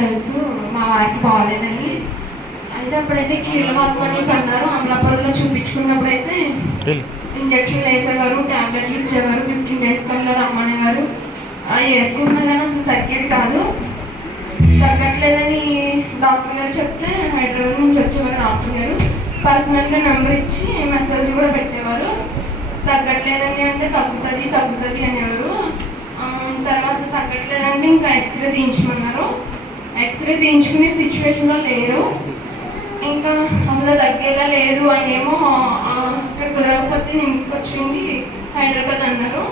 తెలుసు మా వారికి బాగాలేదని. అయితే అప్పుడైతే కీళ్ళవాతం అనేసి అన్నారు. అమలాపురంలో చూపించుకున్నప్పుడు అయితే ఇంజక్షన్లు వేసేవారు, ట్యాబ్లెట్లు ఇచ్చేవారు, 15 days కల్లా రమ్మనేవారు. వేసుకుంటున్నా కానీ అసలు తగ్గేది కాదు. తగ్గట్లేదని డాక్టర్ గారు చెప్తే హైదరాబాద్ నుంచి వచ్చేవారు డాక్టర్ గారు. పర్సనల్గా నెంబర్ ఇచ్చి మెసేజ్లు కూడా పెట్టేవారు. తగ్గట్లేదండి అంటే తగ్గుతుంది తగ్గుతుంది అనేవారు. తర్వాత తగ్గట్లేదంటే ఇంకా ఎక్స్రే తీయించమన్నారు. ఎక్స్రే తీయించుకునే సిచ్యువేషన్లో లేరు. ఇంకా అసలు తగ్గేలా లేదు. ఆయన ఏమో ఇక్కడ కుదరకపోతే నిమ్స్కి వచ్చింది హైదరాబాద్ అన్నారు.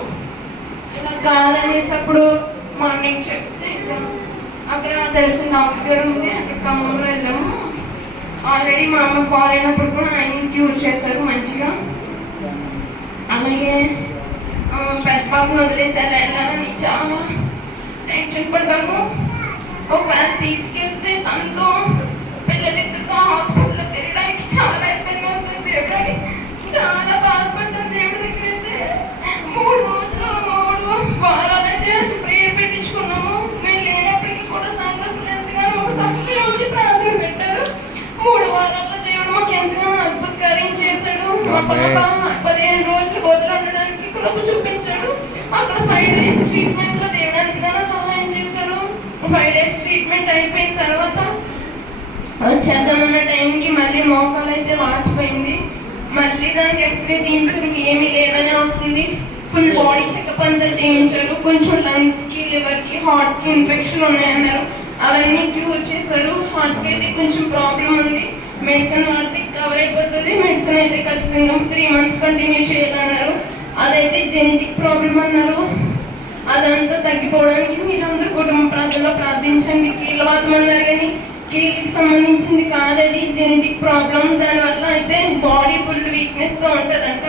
ఇలా కాదనేసి అప్పుడు మా అన్నయ్యకి చెప్తే ఇంకా అక్కడ తెలిసిన డాక్టర్ గారు ఉంది, అక్కడ ఖమ్మంలో వెళ్ళాము. ఆల్రెడీ మా అమ్మకు బాగాలేనప్పుడు కూడా ఆయన క్యూర్ చేశారు మంచిగా. అలాగే పెద్ద పాపను వదిలేసి అలా వెళ్ళాలని చాలా టెన్షన్ పడ్డాము. ఒకవేళ తీసుకెళ్తే తనతో పిల్లలిద్దరితో హాస్పిటల్లో తిరగడానికి చాలా ఇబ్బంది అవుతుంది. దేవుడని చాలా బాధపడ్డాను. దేవుడి దగ్గర అయితే 3 వారాలైతే ప్రేయర్ పెట్టించుకున్నాము. మేము లేనప్పటికీ కూడా సంఘస్థులు ఎంతగానో ఒక సంఘం నుంచి ప్రార్థన పెట్టారు. 3 వారాల్లో దేవుడు మాకు ఎంతగానో అద్భుత కార్యం చేశాడు. మా పాప 15 రోజులు వదిలి ఉండడానికి కృప చూపించాడు. అక్కడ 5 days ట్రీట్మెంట్లో దేవుడు ఎంతగానో సహాయం చేశాడు. 5 days ట్రీట్మెంట్ అయిపోయిన తర్వాత వచ్చేద్దామన్న టైంకి మళ్ళీ మోకాలు అయితే వాచిపోయింది. మళ్ళీ దానికి ఎక్స్రే తీయించారు, ఏమీ లేదని వస్తుంది. ఫుల్ బాడీ చెకప్ అంతా చేయించారు. కొంచెం లంగ్స్కి, లివర్కి, హార్ట్కి ఇన్ఫెక్షన్ ఉన్నాయన్నారు. అవన్నీ క్యూర్ చేశారు. హార్ట్కి అయితే కొంచెం ప్రాబ్లం ఉంది, మెడిసిన్ వాడితే కవర్ అయిపోతుంది. మెడిసిన్ అయితే ఖచ్చితంగా 3 months కంటిన్యూ చేయాలన్నారు. అదైతే జెనెటిక్ ప్రాబ్లం అన్నారు. అదంతా తగ్గిపోవడానికి మీరందరూ కుటుంబ ప్రాంతంలో ప్రార్థించండి. కీళ్ళవాతం అన్నారు కానీ కీళ్ళకి సంబంధించింది కాదు, అది జెనెటిక్ ప్రాబ్లం. దానివల్ల అయితే బాడీ ఫుల్ వీక్నెస్తో ఉంటుందంట.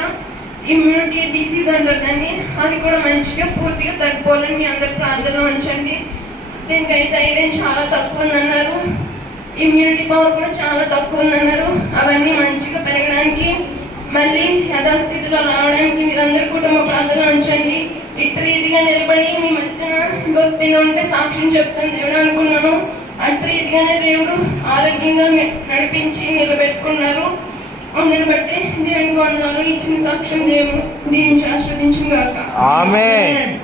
ఇమ్యూనిటీ డిసీజ్ అంటారు దాన్ని. అది కూడా మంచిగా పూర్తిగా తగ్గిపోవాలని మీ అందరు ప్రార్థనలో ఉంచండి. దీనికైతే ఐరన్ చాలా తక్కువ ఉందన్నారు. ఇమ్యూనిటీ పవర్ కూడా చాలా తక్కువ ఉందన్నారు. అవన్నీ మంచిగా పెరగడానికి, మళ్ళీ యథాస్థితిలో రావడానికి మీరందరూ కుటుంబ ప్రార్థనలో ఉంచండి. ఇటు రీతిగా నిలబడి మీ మధ్యన గొత్తిని ఉంటే సాక్ష్యం చెప్తాను దేవుడు అనుకున్నాను. అటు రీతిగానే దేవుడు ఆరోగ్యంగా నడిపించి నిలబెట్టుకున్నారు. అందుని బట్టి దేవునికి వందనాలు. ఇచ్చిన సాక్ష్యం దేవుడు దీవించి ఆస్వాదించుగాక. ఆమేన్.